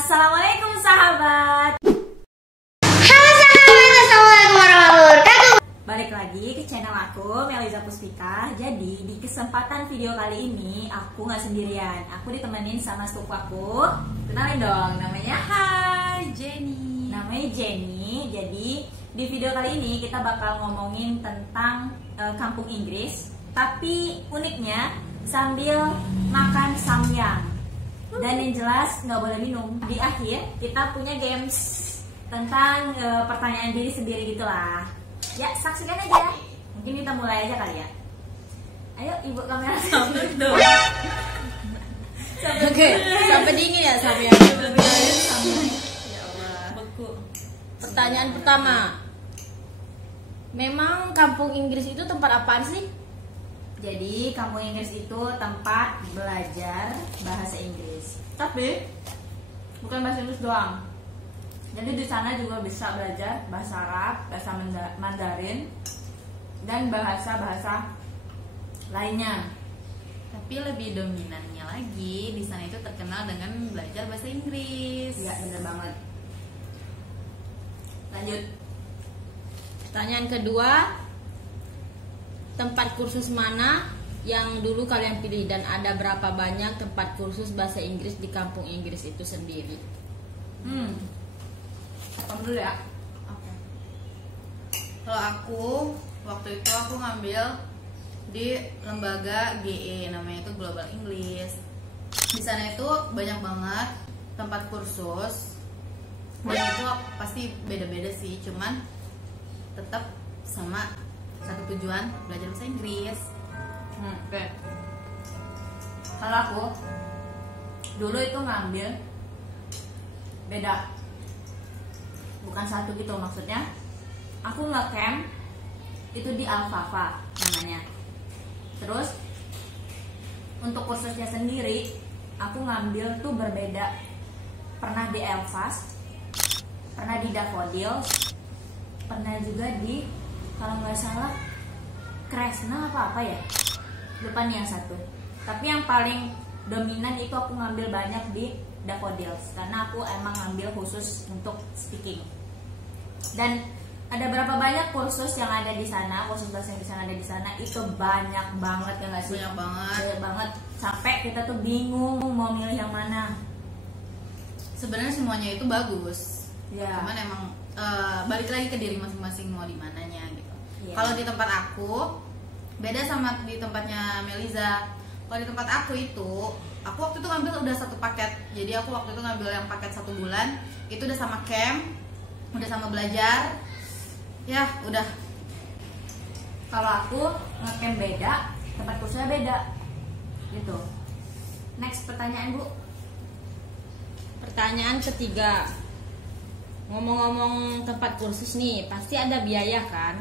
Assalamualaikum sahabat. Halo sahabat, assalamualaikum warahmatullahi wabarakatuh. Balik lagi ke channel aku, Meliza Puspita. Jadi di kesempatan video kali ini aku nggak sendirian. Aku ditemenin sama sepupu aku. Kenalin dong, namanya Jenny. Namanya Jenny. Jadi di video kali ini kita bakal ngomongin tentang kampung Inggris. Tapi uniknya sambil makan samyang. Dan yang jelas nggak boleh minum. Di akhir kita punya games tentang pertanyaan diri sendiri gitulah. Ya saksikan aja. Mungkin kita mulai aja kali ya. Ayo ibu kamera sambil dong. Oke, sampai dingin ya sampai Ya Allah. beku. Pertanyaan pertama. Memang kampung Inggris itu tempat apaan sih? Jadi kampung Inggris itu tempat belajar bahasa Inggris. Tapi bukan bahasa Inggris doang. Jadi di sana juga bisa belajar bahasa Arab, bahasa Mandarin, dan bahasa-bahasa lainnya. Tapi lebih dominannya lagi di sana itu terkenal dengan belajar bahasa Inggris. Iya bener banget. Lanjut. Pertanyaan kedua. Tempat kursus mana yang dulu kalian pilih dan ada berapa banyak tempat kursus bahasa Inggris di kampung Inggris itu sendiri? Kamu dulu ya. Oke. Kalau aku waktu itu aku ngambil di lembaga GE, namanya itu Global English. Di sana itu banyak banget tempat kursus. Dan itu pasti beda-beda sih, cuman tetap sama satu tujuan, belajar bahasa Inggris. Oke. Kalau aku dulu itu ngambil beda, bukan satu gitu maksudnya. Aku nge-camp itu di Al-Fafa namanya. Terus untuk kursusnya sendiri aku ngambil tuh berbeda. Pernah di Elfast, pernah di Daffodils, pernah juga di, kalau nggak salah, Kresna apa ya, lupa nih yang satu. Tapi yang paling dominan itu aku ngambil banyak di Daffodils karena aku emang ngambil khusus untuk speaking. Dan ada berapa banyak kursus yang ada di sana, kursus bahasa Inggris yang ada di sana itu banyak banget ya nggak sih? Banyak banget. Banyak banget sampai kita tuh bingung mau milih yang mana. Sebenarnya semuanya itu bagus. Ya. Cuman emang balik lagi ke diri masing-masing mau di mananya gitu. Iya. Kalau di tempat aku beda sama di tempatnya Meliza. Kalau di tempat aku itu, aku waktu itu ngambil udah satu paket. Jadi aku waktu itu ngambil yang paket 1 bulan, itu udah sama camp, udah sama belajar. Ya, udah. Kalau aku nge-camp beda, tempat kursusnya beda. Gitu. Next pertanyaan, Bu. Pertanyaan ketiga. Ngomong-ngomong tempat kursus nih, pasti ada biaya kan?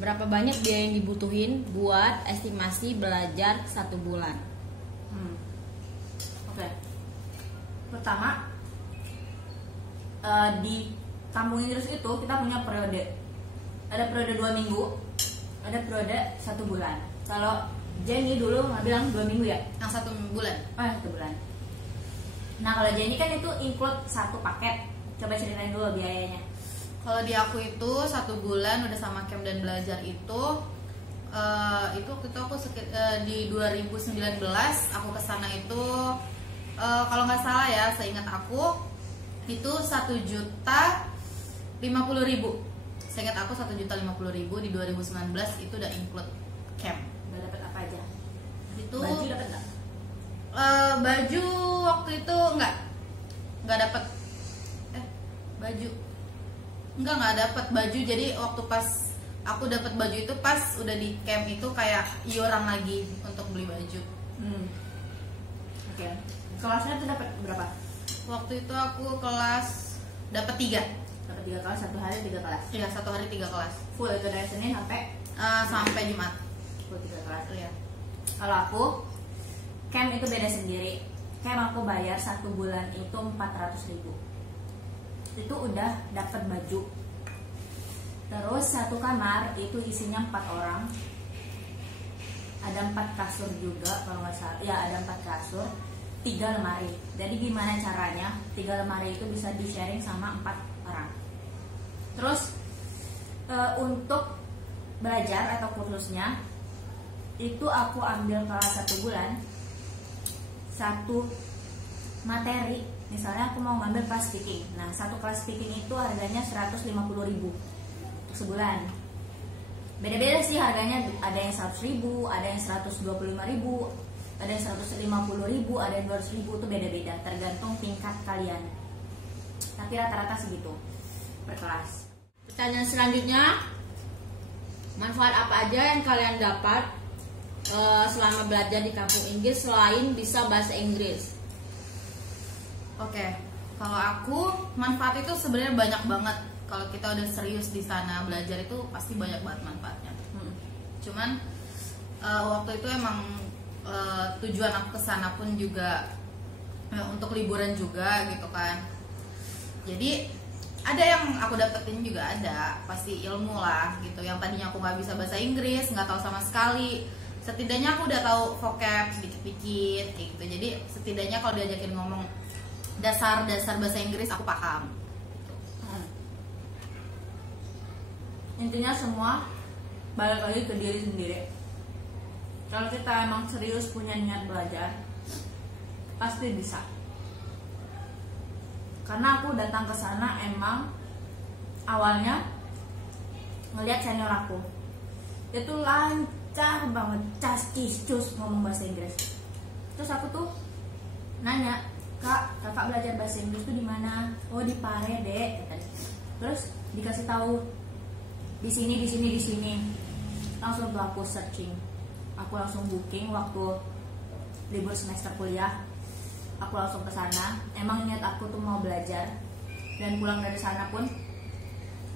Berapa banyak biaya yang dibutuhin buat estimasi belajar 1 bulan? Oke. Pertama, di kampung Inggris itu kita punya periode. Ada periode 2 minggu, ada periode 1 bulan. Kalau Jenny dulu ngambil yang 2 minggu ya? Yang 1 bulan. Oh, 1 bulan. Nah, kalau Jenny kan itu include 1 paket. Coba ceritain dulu biayanya. Kalau di aku itu 1 bulan udah sama camp dan belajar itu waktu itu aku di 2019 aku kesana itu kalau nggak salah ya, seingat aku itu 1.050.000. Seingat aku 1.050.000 di 2019 itu udah include camp. Udah dapat apa aja? Itu Baju dapat nggak? baju waktu itu nggak dapat. Baju nggak dapat baju. Jadi waktu pas aku dapat baju itu pas udah di camp itu kayak iuran lagi untuk beli baju. Oke. Kelasnya tuh dapat berapa? Waktu itu aku kelas dapat 3. Dapat 3 kelas, 1 hari 3 kelas. Iya, 1 hari 3 kelas. Full itu dari Senin Sampai Jumat. full 3 kelas. Iya. Kalau aku camp itu beda sendiri. Camp aku bayar 1 bulan itu 400.000. Itu udah dapat baju. Terus 1 kamar itu isinya 4 orang. Ada 4 kasur juga kalau nggak salah. Ya ada 4 kasur. 3 lemari. Jadi gimana caranya 3 lemari itu bisa di sharing sama 4 orang. Terus untuk belajar atau kursusnya itu aku ambil kelas 1 bulan, 1 materi. Misalnya aku mau ngambil kelas speaking. Nah, 1 kelas speaking itu harganya 150.000 untuk sebulan. Beda-beda sih harganya, ada yang 100.000, ada yang 125.000, ada yang 150.000, ada yang 200.000, itu beda-beda tergantung tingkat kalian. Tapi rata-rata segitu per kelas. Pertanyaan selanjutnya, manfaat apa aja yang kalian dapat selama belajar di kampung Inggris selain bisa bahasa Inggris? Oke, kalau aku manfaat itu sebenarnya banyak banget. Kalau kita udah serius di sana belajar itu pasti banyak banget manfaatnya. Cuman waktu itu emang tujuan aku kesana pun juga untuk liburan juga gitu kan. Jadi ada yang aku dapetin juga, ada pasti ilmu lah gitu. Yang tadinya aku nggak bisa bahasa Inggris, nggak tahu sama sekali, setidaknya aku udah tahu vocab dikit-dikit kayak gitu. Jadi setidaknya kalau diajakin ngomong dasar-dasar bahasa Inggris aku paham. Intinya semua balik lagi ke diri sendiri. Kalau kita emang serius punya niat belajar, pasti bisa. Karena aku datang ke sana emang awalnya ngelihat senior aku itu lancar banget, cus ngomong bahasa Inggris. Terus aku tuh nanya, kakak belajar bahasa Inggris tuh di mana? Oh, di Pare, Dek. Terus dikasih tahu di sini. Langsung tuh aku searching, aku langsung booking waktu libur semester kuliah. Aku langsung ke sana. Emang niat aku tuh mau belajar, dan pulang dari sana pun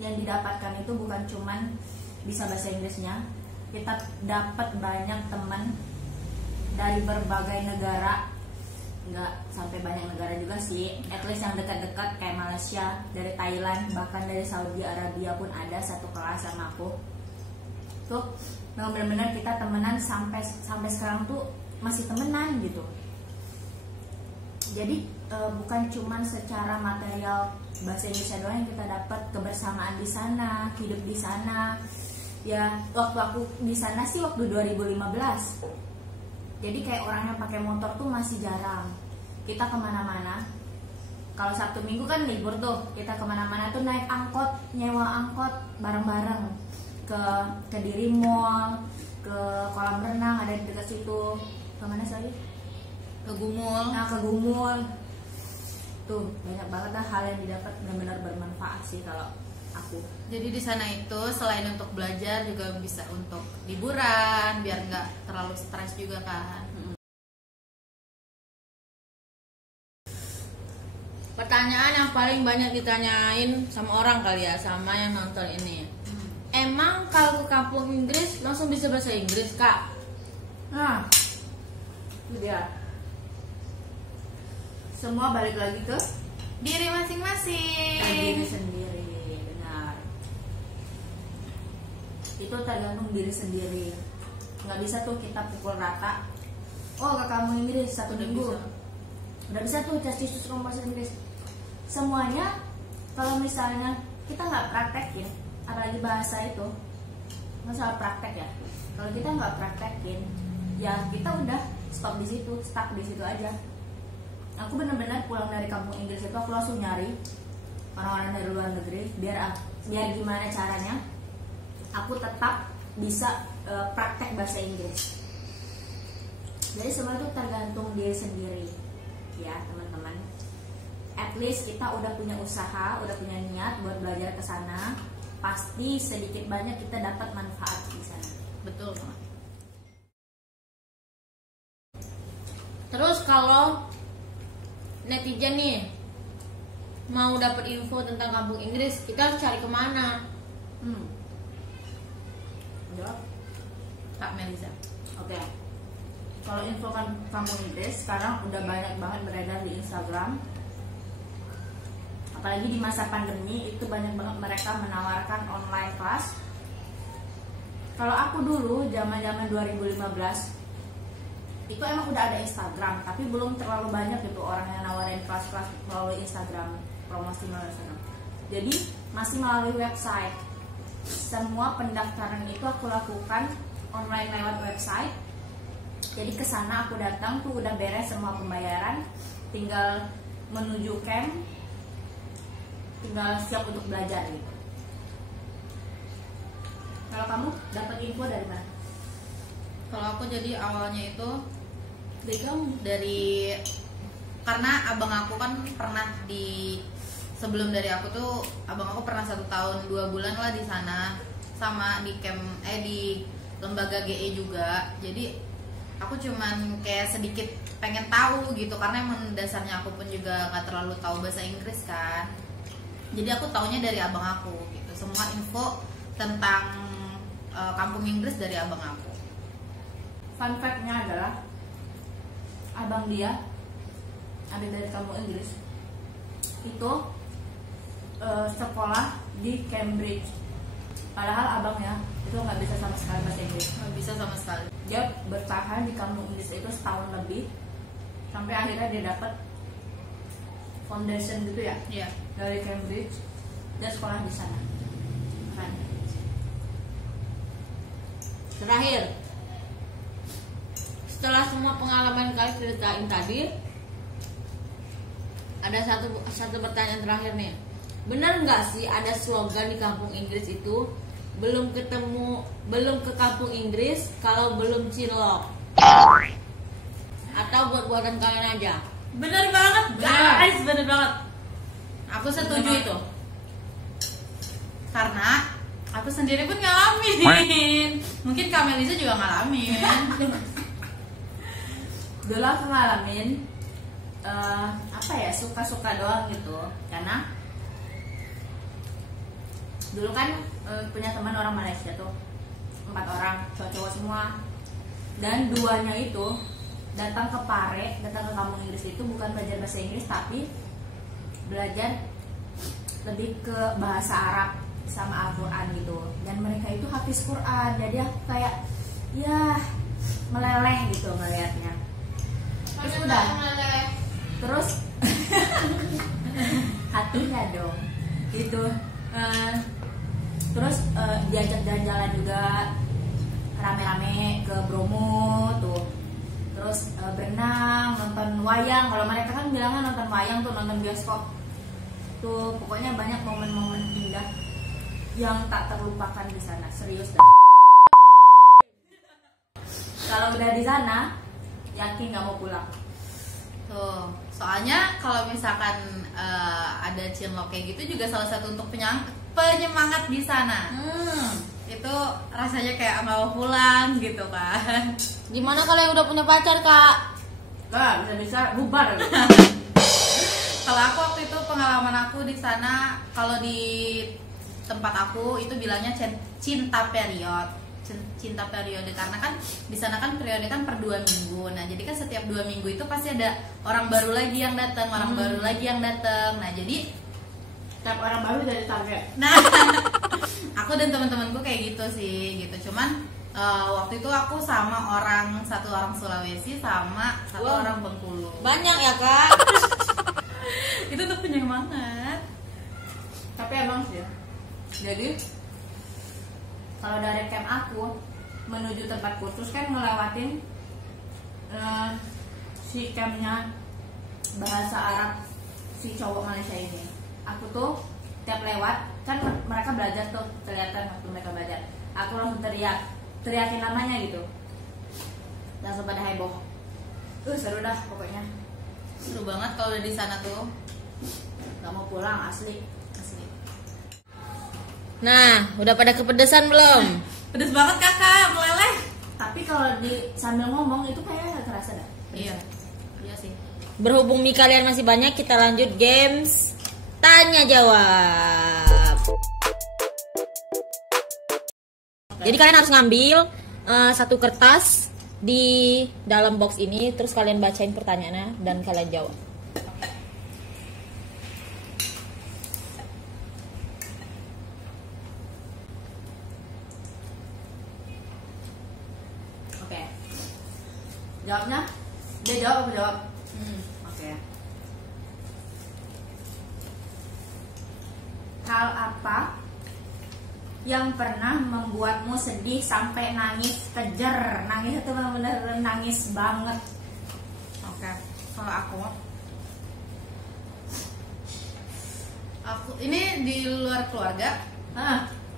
yang didapatkan itu bukan cuman bisa bahasa Inggrisnya, kita dapat banyak teman dari berbagai negara. Nggak sampai banyak negara juga sih, at least yang dekat-dekat kayak Malaysia, dari Thailand, bahkan dari Saudi Arabia pun ada satu kelas sama aku. Tuh benar-benar kita temenan sampai sekarang tuh masih temenan gitu. Jadi bukan cuman secara material bahasa Indonesia doang yang kita dapat, kebersamaan di sana, hidup di sana. Ya waktu aku di sana sih waktu 2015. Jadi kayak orang yang pakai motor tuh masih jarang. Kita kemana-mana, kalau Sabtu Minggu kan libur tuh, kita kemana-mana tuh naik angkot, nyewa angkot bareng-bareng ke Diri Mall, ke kolam renang ada di dekat situ. Kemana sih lagi? Ke Gumul. Nah, ke Gumul. Tuh banyak banget dah hal yang didapat, benar-benar bermanfaat sih kalau aku. Jadi di sana itu selain untuk belajar juga bisa untuk liburan biar nggak terlalu stres juga kan. Pertanyaan yang paling banyak ditanyain sama orang kali ya, sama yang nonton ini. Emang kalau ke kampung Inggris langsung bisa bahasa Inggris, Kak? Nah, itu dia. Semua balik lagi ke Diri masing-masing. diri sendiri, benar. Itu tergantung diri sendiri. Nggak bisa tuh kita pukul rata. Oh, ke kamu Inggris 1 minggu. Udah bisa tuh cacis ngomong bahasa Inggris. Semuanya kalau misalnya kita nggak praktekin, apalagi bahasa itu, masalah praktek ya. Kalau kita nggak praktekin, ya kita udah stuck di situ aja. Aku benar-benar pulang dari kampung Inggris itu aku langsung nyari orang-orang dari luar negeri biar gimana caranya aku tetap bisa praktek bahasa Inggris. Jadi semua itu tergantung diri sendiri ya teman-teman. At least kita udah punya usaha, udah punya niat buat belajar ke sana, pasti sedikit banyak kita dapat manfaat di sana. Betul banget. Terus kalau netizen nih mau dapat info tentang kampung Inggris, kita harus cari kemana? Jawab. Kak Melisa. Oke. Kalau info kampung Inggris sekarang udah banyak banget beredar di Instagram. Apalagi di masa pandemi itu banyak banget mereka menawarkan online class. Kalau aku dulu zaman-zaman 2015 itu emang udah ada Instagram, tapi belum terlalu banyak gitu orang yang nawarin kelas-kelas melalui Instagram, promosi melalui Instagram. Jadi masih melalui website. Semua pendaftaran itu aku lakukan online lewat website. Jadi ke sana aku datang tuh udah beres semua pembayaran, tinggal menuju camp, tinggal siap untuk belajar gitu. Kalau kamu dapat info dari mana? Kalau aku jadi awalnya itu Dari kamu? dari karena abang aku kan pernah sebelum dari aku tuh abang aku pernah 1 tahun 2 bulan lah di sana, sama di camp di lembaga GE juga. Jadi aku cuman kayak sedikit pengen tahu gitu, karena emang dasarnya aku pun juga nggak terlalu tahu bahasa Inggris kan. Jadi aku taunya dari abang aku gitu, semua info tentang kampung Inggris dari abang aku. Fun fact-nya adalah abang dia ada dari kampung Inggris itu sekolah di Cambridge, padahal abangnya itu nggak bisa sama sekali bahasa Inggris. Nggak bisa sama sekali. Dia bertahan di kampung Inggris itu setahun lebih sampai akhirnya dia dapat foundation gitu ya Iya. dari Cambridge, dia sekolah di sana. Kan. Terakhir, setelah semua pengalaman kalian ceritain tadi, ada satu pertanyaan terakhir nih. Benar nggak sih ada slogan di kampung Inggris itu, belum ke kampung Inggris kalau belum cilok? Atau buat-buatan kalian aja? Bener banget guys, bener banget. Aku setuju itu. Karena aku sendiri pun ngalamin. Mungkin Kak Melisa juga ngalamin. Dulu aku ngalamin suka-suka doang gitu, karena dulu kan punya teman orang Malaysia tuh 4 orang cowok-cowok semua, dan 2-nya itu datang ke kampung Inggris itu bukan belajar bahasa Inggris tapi belajar lebih ke bahasa Arab sama Al-Quran gitu, dan mereka itu hafiz Quran. Jadi aku kayak ya meleleh gitu ngeliatnya. Terus hatinya dong gitu. Terus diajak jalan-jalan juga rame-rame ke Bromo tuh. Terus berenang, nonton wayang. Kalau mereka kan bilangnya nonton wayang tuh, nonton bioskop tuh. Pokoknya banyak momen-momen indah yang tak terlupakan di sana. Serius dah. Kalau udah di sana yakin nggak mau pulang. Tuh, soalnya kalau misalkan ada cinlok kayak gitu juga salah satu untuk penyemangat di sana. Itu rasanya kayak nggak mau pulang gitu kan. Gimana kalau yang udah punya pacar, Kak? Nah, bisa-bisa bubar. Kalau aku waktu itu pengalaman aku di sana, kalau di tempat aku itu bilangnya cinta periode, karena kan di sana kan periode kan per 2 minggu. Nah, jadi kan setiap 2 minggu itu pasti ada orang baru lagi yang datang, orang baru lagi yang datang. Nah, jadi Setiap orang baru jadi target. nah aku dan teman-temanku kayak gitu sih gitu. Cuman waktu itu aku sama satu orang Sulawesi sama satu Wow. orang Bengkulu. Banyak ya, Kak? Itu tuh penyemangat. Tapi emang sih. Jadi kalau dari camp aku menuju tempat kursus kan ngelewatin si campnya bahasa Arab si cowok Malaysia ini. Aku tuh tiap lewat kan mereka belajar tuh, kelihatan waktu mereka belajar. Aku langsung teriakin namanya gitu. Langsung pada heboh. Seru dah pokoknya. Seru banget kalau udah di sana tuh. Gak mau pulang asli. Nah, udah pada kepedesan belum? Pedes banget kakak, meleleh. Tapi kalau sambil ngomong itu kayaknya gak terasa dah. Iya sih. Berhubung mie kalian masih banyak, kita lanjut games tanya jawab. Jadi kalian harus ngambil satu kertas di dalam box ini, terus kalian bacain pertanyaannya dan kalian jawab. Jawabnya? Dia jawab aku jawab. Oke. Hal apa yang pernah membuatmu sedih sampai nangis kejer? Nangis itu benar-benar nangis banget. Oke. Kalau aku ini di luar keluarga.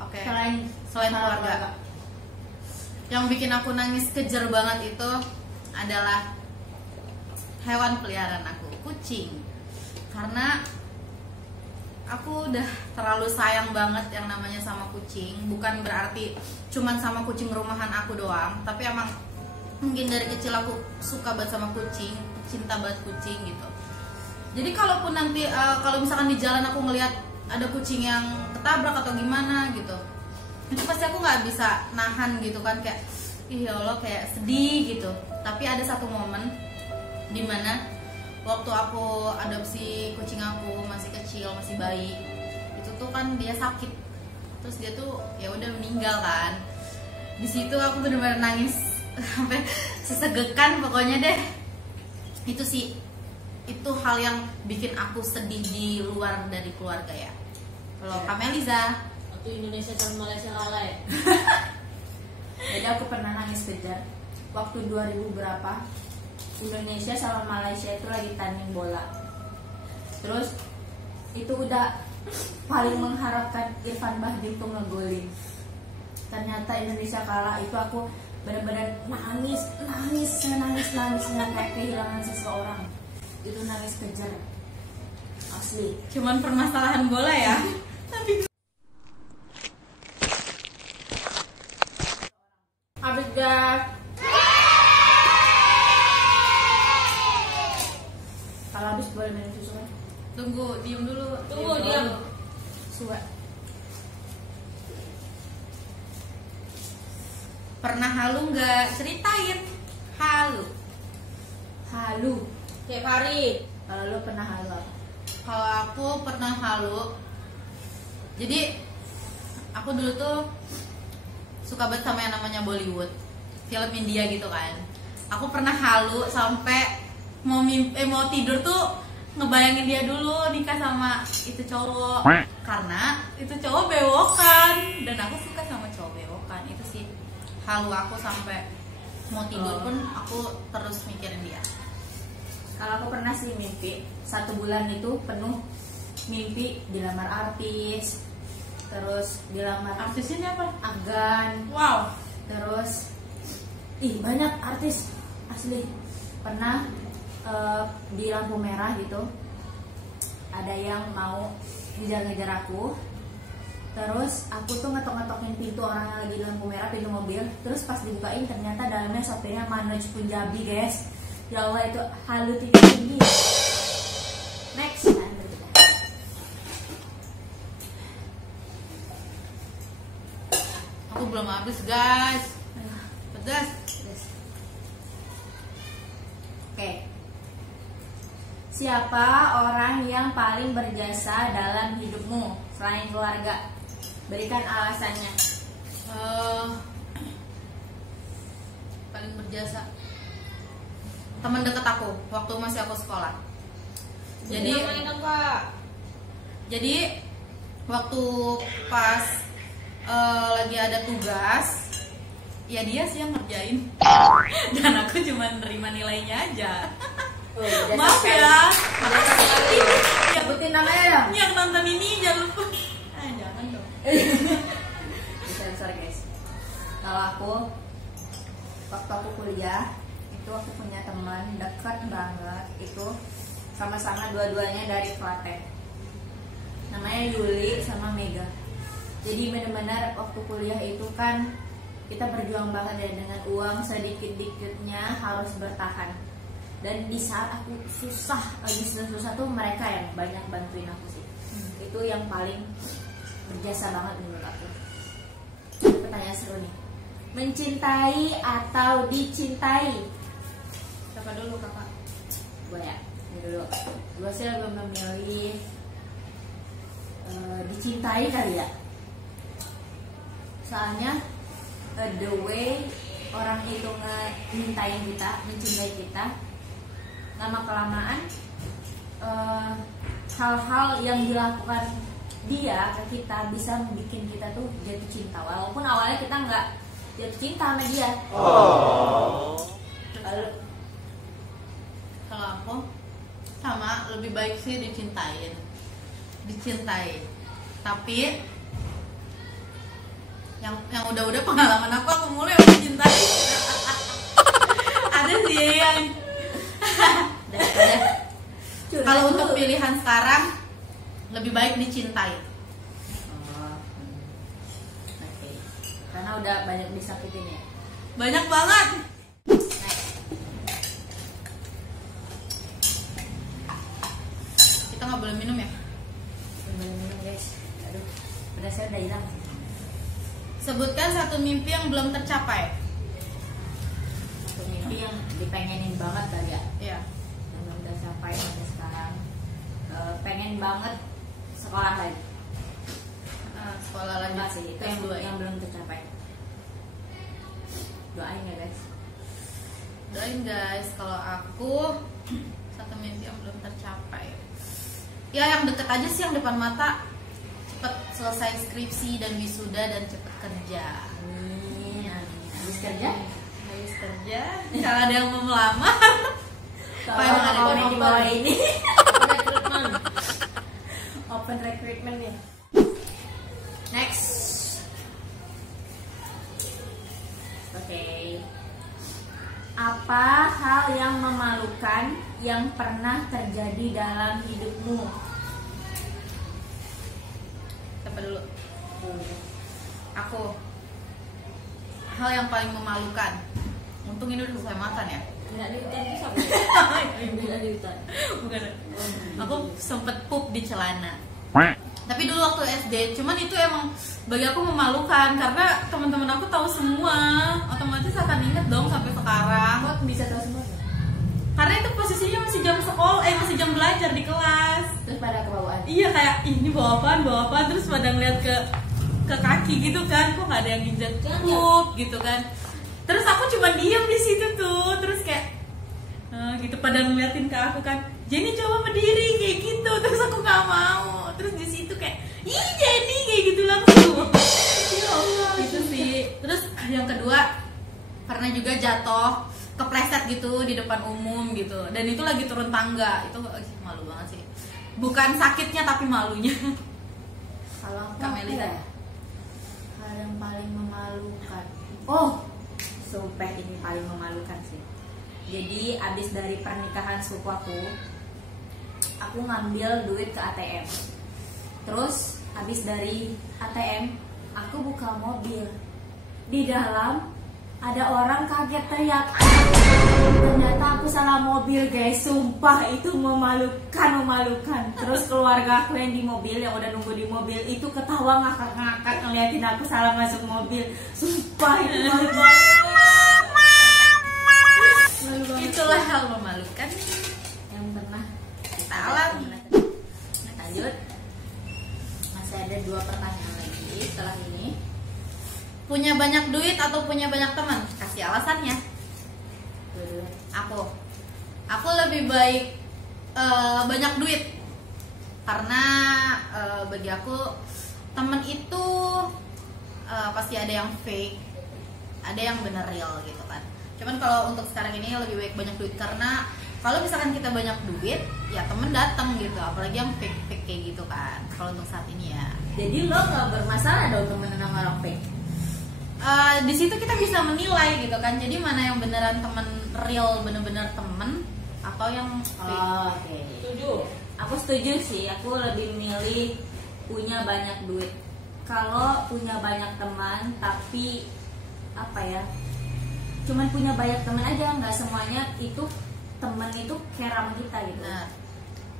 Oke. Selain keluarga. Yang bikin aku nangis kejer banget itu adalah hewan peliharaan aku, kucing. Karena aku udah terlalu sayang banget yang namanya sama kucing. Bukan berarti cuman sama kucing rumahan aku doang, tapi emang mungkin dari kecil aku suka banget sama kucing, cinta banget kucing gitu. Jadi kalaupun nanti kalau misalkan di jalan aku ngelihat ada kucing yang ketabrak atau gimana gitu, itu pasti aku nggak bisa nahan gitu kan, kayak ih ya Allah, kayak sedih gitu. Tapi ada satu momen dimana waktu aku adopsi kucing aku masih kecil, masih bayi, itu tuh kan dia sakit, terus dia tuh ya udah meninggal kan. Di situ aku benar-benar nangis sampai sesegekan pokoknya deh. Itu sih, itu hal yang bikin aku sedih di luar dari keluarga ya. Kalau Kameliza, Waktu Indonesia dan Malaysia kalah ya. Jadi aku pernah nangis kejar waktu 2000 berapa, Indonesia sama Malaysia itu lagi tanding bola. Terus itu udah paling mengharapkan Irfan Bahdim tuh ngegolin. Ternyata Indonesia kalah. Itu aku benar-benar nangis kayak kehilangan seseorang. Itu nangis kejar asli. cuman permasalahan bola ya. Habis gas. Kalau habis boleh minum susu kan? Tunggu, diem dulu. Tunggu, diam. Suka. Pernah halu nggak? Ceritain. Halu. Halu. Kayak Farid. Kalau lu pernah halu apa? Kalau aku pernah halu. Jadi aku dulu tuh suka banget sama yang namanya Bollywood, film India gitu kan. Aku pernah halu sampai mau tidur tuh ngebayangin dia dulu nikah sama itu cowok, karena itu cowok bewokan dan aku suka sama cowok bewokan. Itu sih halu aku, sampai mau tidur pun aku terus mikirin dia. Kalau aku pernah sih mimpi 1 bulan itu penuh mimpi dilamar artis, terus dilamar Artisnya apa? Afgan, Wow. terus banyak artis asli. Pernah di lampu merah gitu ada yang mau ngejar-ngejar aku, terus aku tuh ngetok-ngetokin pintu orang yang lagi di lampu merah, pintu mobil. Terus pas dibukain ternyata dalamnya sopirnya Manoj Punjabi guys. Ya Allah, itu halu tinggi. Next. Aku belum habis guys. Pedas. Oke. Siapa orang yang paling berjasa dalam hidupmu selain keluarga? Berikan alasannya. Paling berjasa teman dekat aku waktu masih aku sekolah. Jadi waktu pas lagi ada tugas, ya dia sih yang ngerjain dan aku cuma nerima nilainya aja. Maaf ya. Sebutin namanya dong. Yang nonton ini jangan lupa. Jangan dong. Sensor guys. Kalau aku waktu aku kuliah itu aku punya teman dekat banget, itu sama-sama dua-duanya dari Klaten. Namanya Yuli sama Mega. Jadi benar-benar waktu kuliah itu kan kita berjuang banget ya, dengan uang sedikit-dikitnya harus bertahan. Dan di saat aku lagi susah tuh mereka yang banyak bantuin aku sih. Itu yang paling berjasa banget menurut aku. Pertanyaan seru nih. Mencintai atau dicintai? Siapa dulu kakak? Gue ya, ini dulu. Gue sih lebih memilih dicintai kali ya. Soalnya the way orang itu ngemintain kita, mencintai kita, lama kelamaan hal-hal yang dilakukan dia ke kita bisa bikin kita tuh jatuh cinta, walaupun awalnya kita nggak jatuh cinta sama dia. Lalu Kalau aku sama, lebih baik sih dicintai. Tapi yang udah pengalaman aku mulai mencintai. Ada sih yang kalau untuk pilihan sekarang lebih baik dicintai. Oke. Karena udah banyak disakitin ya. Banyak banget. Kita nggak boleh minum ya. Minum guys. Aduh, pedasnya udah hilang. Sebutkan satu mimpi yang belum tercapai. Satu mimpi yang dipengenin banget kali ya. Iya. Yang belum tercapai sampai sekarang. Pengen banget sekolah lagi. Sekolah lanjut Enggak sih, itu S2 ya. yang belum tercapai. Doain ya guys. Doain guys, kalau aku satu mimpi yang belum tercapai. Ya yang deket aja sih, yang depan mata. Cepet selesai skripsi dan wisuda dan cepet kerja. Amin. Habis kerja? Habis kerja. Kalau ada yang mau melamar. Kalau emang ada komen di bawah ini. Open recruitment ya. Next. Oke. Apa hal yang memalukan yang pernah terjadi dalam hidupmu? Siapa dulu? Aku. Hal yang paling memalukan. Untung ini udah selesai makan ya. Nggak di hutan itu sama. Nggak di hutan. Bukan. Aku sempet pup di celana. Tapi dulu waktu SD, cuman itu emang bagi aku memalukan karena teman-teman aku tahu semua. Otomatis akan inget dong sampai sekarang. Kok bisa tahu semua? Karena itu posisinya masih jam sekolah, masih jam belajar di kelas. Terus pada kebawaan. Iya, kayak ini bawa apaan, terus pada ngeliat ke kaki gitu kan, kok nggak ada yang injak pup gitu kan. Terus aku cuma diem di situ tuh, terus kayak gitu pada ngeliatin ke aku kan, Jenny coba berdiri kayak gitu, terus aku nggak mau, terus di situ kayak, ih Jenny kayak gitu langsung. Ya Allah, itu sih. Terus yang kedua, pernah juga jatuh, kepleset gitu di depan umum gitu, dan itu lagi turun tangga, itu malu banget sih. Bukan sakitnya tapi malunya. Kalau Kak apa Melisa. ya? Hal yang paling memalukan. Oh, sumpah ini paling memalukan sih. Jadi abis dari pernikahan sepupu aku ngambil duit ke ATM. Terus abis dari ATM, aku buka mobil. Di dalam ada orang kaget teriak. Ternyata aku salah mobil guys. Sumpah itu memalukan. Terus keluarga aku yang di mobil, yang udah nunggu di mobil, itu ketawa ngakak-ngakak ngeliatin aku salah masuk mobil. Sumpah itu malu banget. Itulah hal memalukan Yang pernah kita alami. Lanjut. Masih ada 2 pertanyaan lagi setelah ini. Punya banyak duit atau punya banyak teman? Kasih alasannya. Dua-dua. Aku lebih baik banyak duit, karena bagi aku teman itu pasti ada yang fake, ada yang bener real gitu kan. Cuman kalau untuk sekarang ini lebih baik banyak duit, karena kalau misalkan kita banyak duit ya temen datang gitu, apalagi yang fake kayak gitu kan. Kalau untuk saat ini ya, Jadi lo nggak bermasalah dong temenan sama orang fake? di situ kita bisa menilai gitu kan. Jadi mana yang beneran temen real, bener-bener temen, atau yang fake. Oke. Setuju. Aku setuju sih. Aku lebih milih punya banyak duit. Kalau punya banyak teman tapi apa ya? Cuman punya banyak teman aja, nggak semuanya itu teman itu care sama kita gitu. Nah,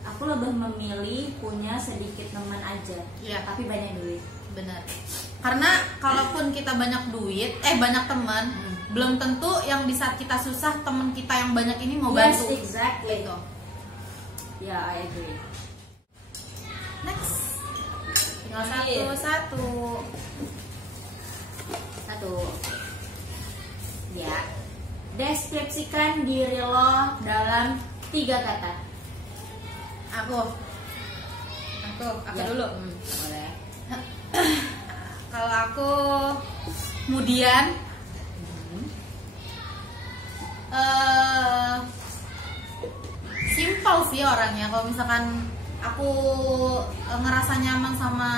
Aku lebih memilih punya sedikit teman aja, iya. tapi banyak duit. Benar. Karena kalaupun kita banyak duit, banyak teman, belum tentu yang di saat kita susah teman kita yang banyak ini mau Yes, bantu. exactly. Gitu. Ya, I agree. Next. Tinggal Iya. satu. Satu. Ya. Deskripsikan diri lo dalam 3 kata. Aku Ya. dulu. Boleh. Kalau aku kemudian simpel sih orangnya. Kalau misalkan aku ngerasa nyaman sama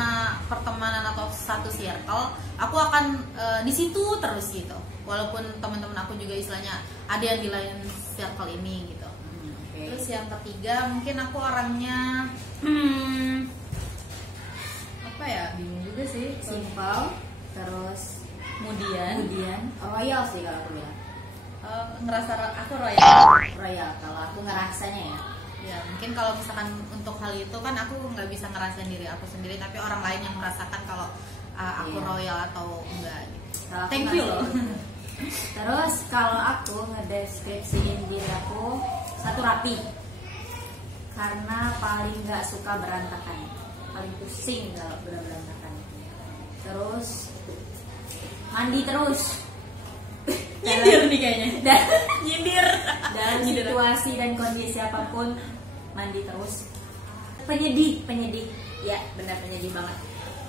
pertemanan atau satu circle, aku akan di situ terus gitu. Walaupun teman-teman aku juga istilahnya ada yang di lain circle ini gitu. Oke. Terus yang ketiga mungkin aku orangnya apa ya, bingung juga sih. Simple, terus Kemudian royal sih kalau aku bilang. ngerasa aku royal. Royal kalau aku ngerasanya ya. Ya mungkin kalau misalkan untuk hal itu kan aku nggak bisa ngerasain diri aku sendiri, tapi orang lain yang merasakan kalau aku Iya. royal atau enggak gitu. Kalau aku Thank you ngerasa loh. gitu. Terus kalau aku ngedeskripsiin diri aku, satu, rapi. Karena paling nggak suka berantakan, paling pusing kalau berantakan. Terus mandi terus. Nyindir nih kayaknya. Dan Nyindir. dalam Nyindir. situasi dan kondisi apapun mandi terus. Penyedih ya, benar penyedih banget.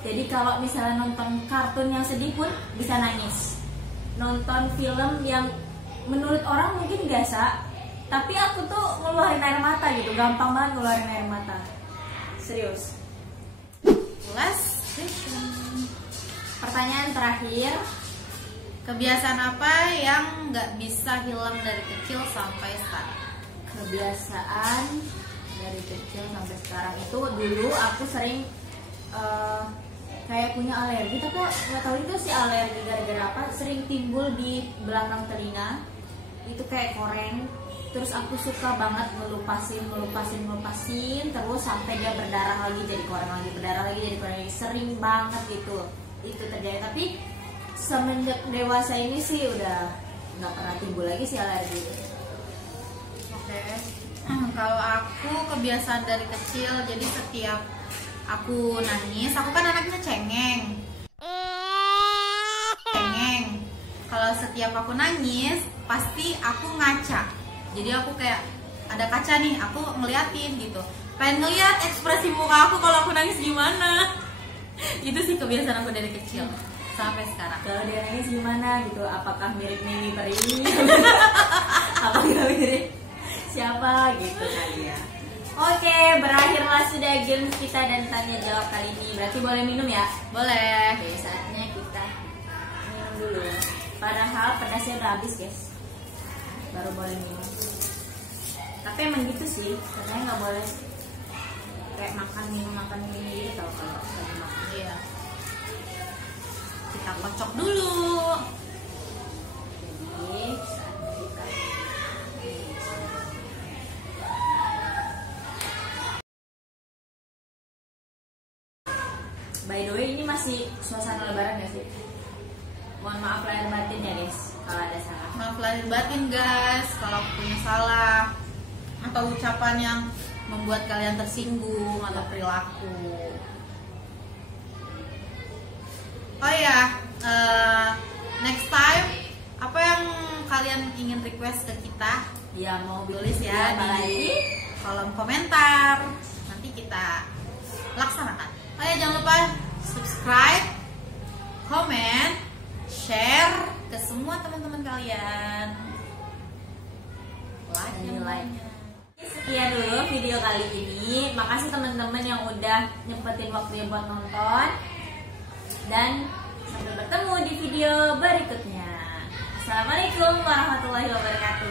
Jadi kalau misalnya nonton kartun yang sedih pun bisa nangis, nonton film yang menurut orang mungkin biasa, tapi aku tuh ngeluarin air mata gitu, gampang banget ngeluarin air mata, serius. Last question. Pertanyaan terakhir, Kebiasaan apa yang nggak bisa hilang dari kecil sampai sekarang? kebiasaan dari kecil sampai sekarang itu, dulu aku sering kayak punya alergi, tapi nggak tahu itu sih alergi gara-gara apa, sering timbul di belakang telinga itu kayak koreng, terus aku suka banget ngelupasin terus sampai dia berdarah lagi jadi koreng lagi, berdarah lagi jadi koreng lagi, sering banget gitu itu terjadi. Tapi semenjak dewasa ini sih udah nggak pernah timbul lagi sih alergi. Oke. Kalau aku kebiasaan dari kecil, jadi setiap aku nangis, aku kan anaknya cengeng. Kalau setiap aku nangis, pasti aku ngaca. Jadi aku kayak ada kaca nih, aku ngeliatin gitu. Pengen ngeliat ekspresi muka aku kalau aku nangis gimana. Itu sih kebiasaan aku dari kecil sampai sekarang. Kalau dia nangis gimana gitu, apakah mirip Mimi Peri? Apa mirip siapa gitu kali ya. Oke, berakhirlah sudah games kita dan tanya jawab kali ini. Berarti boleh minum ya? Boleh. Oke, saatnya kita minum dulu. Padahal pedasnya udah habis guys, baru boleh minum. Tapi emang gitu sih, katanya nggak boleh kayak makan minum gitu kalau lagi makan. Iya. Kita kocok dulu. Jadi saatnya kita by the way, ini masih suasana lebaran gak sih? Mohon maaf lahir batin ya guys kalau ada salah. Maaf lahir batin guys kalau aku punya salah atau ucapan yang membuat kalian tersinggung atau perilaku. Oh ya, next time apa yang kalian ingin request ke kita? Ya mau Tulis ya apa lagi? di kolom komentar, nanti kita laksanakan. Oh ya, jangan lupa subscribe, komen, share ke semua teman-teman kalian. Like Dan dan like. like. Sekian dulu video kali ini. Makasih teman-teman yang udah nyempetin waktunya buat nonton. Dan sampai bertemu di video berikutnya. Assalamualaikum warahmatullahi wabarakatuh.